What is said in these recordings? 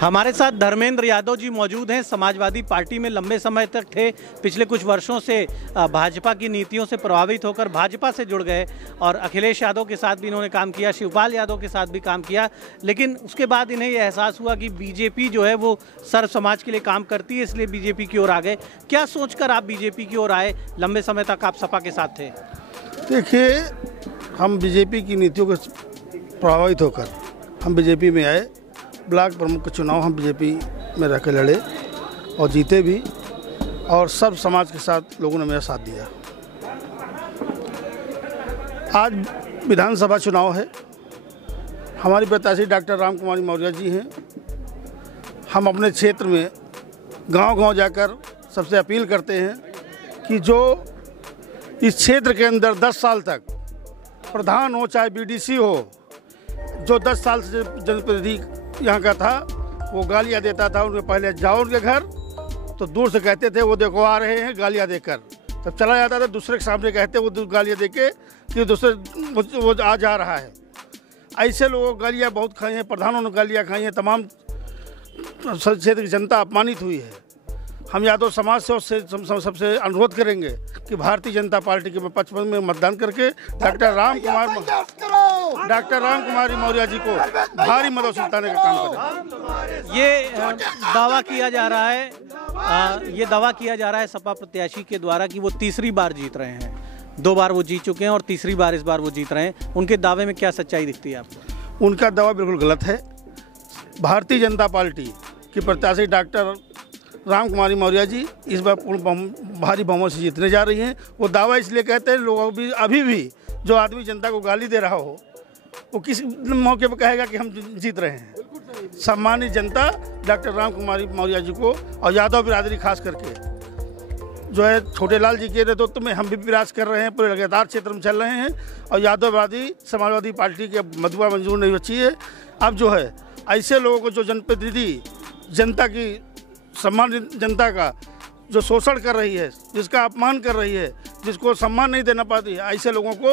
हमारे साथ धर्मेंद्र यादव जी मौजूद हैं। समाजवादी पार्टी में लंबे समय तक थे, पिछले कुछ वर्षों से भाजपा की नीतियों से प्रभावित होकर भाजपा से जुड़ गए और अखिलेश यादव के साथ भी इन्होंने काम किया, शिवपाल यादव के साथ भी काम किया। लेकिन उसके बाद इन्हें यह एहसास हुआ कि बीजेपी जो है वो सर्व समाज के लिए काम करती है, इसलिए बीजेपी की ओर आ गए। क्या सोचकर आप बीजेपी की ओर आए? लंबे समय तक आप सपा के साथ थे। देखिए, हम बीजेपी की नीतियों को प्रभावित होकर हम बीजेपी में आए। ब्लॉक प्रमुख का चुनाव हम बीजेपी में रह कर लड़े और जीते भी, और सब समाज के साथ लोगों ने मेरा साथ दिया। आज विधानसभा चुनाव है, हमारी प्रत्याशी डॉक्टर रामकुमारी मौर्य जी हैं। हम अपने क्षेत्र में गांव-गांव जाकर सबसे अपील करते हैं कि जो इस क्षेत्र के अंदर 10 साल तक प्रधान हो चाहे बीडीसी हो, जो 10 साल से जनप्रतिनिधि यहाँ का था, वो गालियाँ देता था। उनके पहले जाओ उनके घर तो दूर से कहते थे वो देखो आ रहे हैं, गालियाँ देकर तब चला जाता था। दूसरे के सामने कहते वो गालियाँ देके कि दूसरे वो आ जा रहा है। ऐसे लोगों गालियाँ बहुत खाई हैं, प्रधानों ने गालियाँ खाई हैं, तमाम क्षेत्र की जनता अपमानित हुई है। हम यादव समाज से सबसे अनुरोध करेंगे कि भारतीय जनता पार्टी के पक्ष में मतदान करके डॉक्टर रामकुमारी मौर्य जी को भारी मतों से जिताने का काम करें। ये दावा किया जा रहा है सपा प्रत्याशी के द्वारा कि वो तीसरी बार जीत रहे हैं। 2 बार वो जीत चुके हैं और तीसरी बार इस बार वो जीत रहे हैं। उनके दावे में क्या सच्चाई दिखती है आपको? उनका दावा बिल्कुल गलत है। भारतीय जनता पार्टी की प्रत्याशी डॉक्टर रामकुमारी मौर्य जी इस बार भारी बहुमत से जीतने जा रही हैं। वो दावा इसलिए कहते हैं, लोग अभी भी जो आदमी जनता को गाली दे रहा हो वो किस मौके पर कहेगा कि हम जीत रहे हैं। सम्मानित जनता डॉक्टर रामकुमारी मौर्य जी को और यादव बिरादरी खास करके जो है छोटे लाल जी के नेतृत्व में हम भी प्रयास कर रहे हैं, पूरे लगातार क्षेत्र में चल रहे हैं। और यादव बिरादरी समाजवादी पार्टी के मधुआ मंजूर नहीं बची है। अब जो है ऐसे लोगों को जो जनप्रतिनिधि जनता की सम्मानित जनता का जो शोषण कर रही है, जिसका अपमान कर रही है, जिसको सम्मान नहीं देना पाती है, ऐसे लोगों को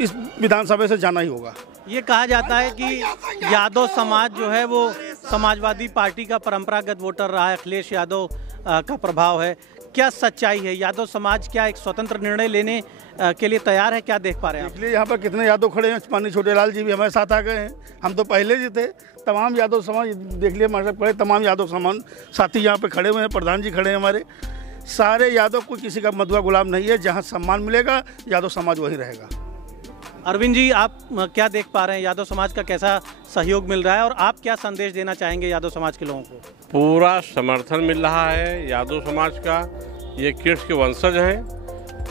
इस विधानसभा से जाना ही होगा। ये कहा जाता है कि यादव समाज जो है वो समाजवादी पार्टी का परंपरागत वोटर रहा है, अखिलेश यादव का प्रभाव है। क्या सच्चाई है? यादव समाज क्या एक स्वतंत्र निर्णय लेने के लिए तैयार है? क्या देख पा रहे हैं? इसलिए यहाँ पर कितने यादव खड़े हैं। माननीय छोटे लाल जी भी हमारे साथ आ गए हैं। हम तो पहले ही थे। तमाम यादव समाज देख लिए, हमारे पड़े तमाम यादव समाज साथी यहाँ पे खड़े हुए हैं। प्रधान जी खड़े हैं हमारे। सारे यादव को किसी का मधुआ गुलाम नहीं है। जहाँ सम्मान मिलेगा यादव समाज वहीं रहेगा। अरविंद जी, आप क्या देख पा रहे हैं? यादव समाज का कैसा सहयोग मिल रहा है और आप क्या संदेश देना चाहेंगे यादव समाज के लोगों को? पूरा समर्थन मिल रहा है यादव समाज का। ये कृष्ण के वंशज हैं।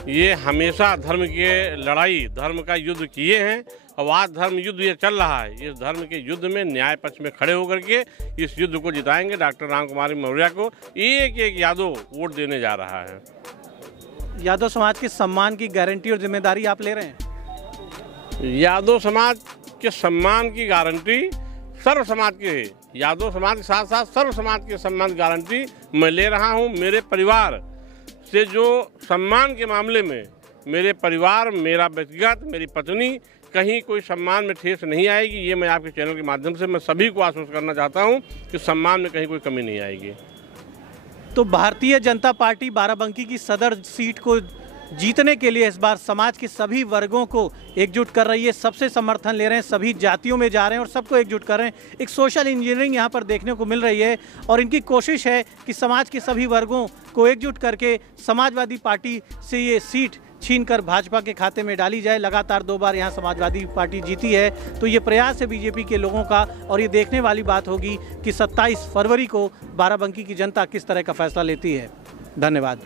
ये हमेशा धर्म के लड़ाई, धर्म का युद्ध किए हैं और आज धर्म युद्ध ये चल रहा है। इस धर्म के युद्ध में न्याय पक्ष में खड़े होकर के इस युद्ध को जिताएंगे। डॉक्टर रामकुमारी मौर्य को एक यादव वोट देने जा रहा है। यादव समाज के सम्मान की गारंटी और जिम्मेदारी आप ले रहे हैं? यादव समाज के सम्मान की गारंटी सर्व समाज के, यादव समाज के साथ साथ सर्व समाज के सम्मान की गारंटी मैं ले रहा हूं। मेरे परिवार से जो सम्मान के मामले में मेरे परिवार, मेरा व्यक्तिगत, मेरी पत्नी, कहीं कोई सम्मान में ठेस नहीं आएगी। ये मैं आपके चैनल के माध्यम से मैं सभी को आश्वस्त करना चाहता हूं कि सम्मान में कहीं कोई कमी नहीं आएगी। तो भारतीय जनता पार्टी बाराबंकी की सदर सीट को जीतने के लिए इस बार समाज के सभी वर्गों को एकजुट कर रही है। सबसे समर्थन ले रहे हैं, सभी जातियों में जा रहे हैं और सबको एकजुट कर रहे हैं। एक सोशल इंजीनियरिंग यहाँ पर देखने को मिल रही है और इनकी कोशिश है कि समाज के सभी वर्गों को एकजुट करके समाजवादी पार्टी से ये सीट छीनकर भाजपा के खाते में डाली जाए। लगातार 2 बार यहाँ समाजवादी पार्टी जीती है, तो ये प्रयास है बीजेपी के लोगों का और ये देखने वाली बात होगी कि 27 फरवरी को बाराबंकी की जनता किस तरह का फैसला लेती है। धन्यवाद।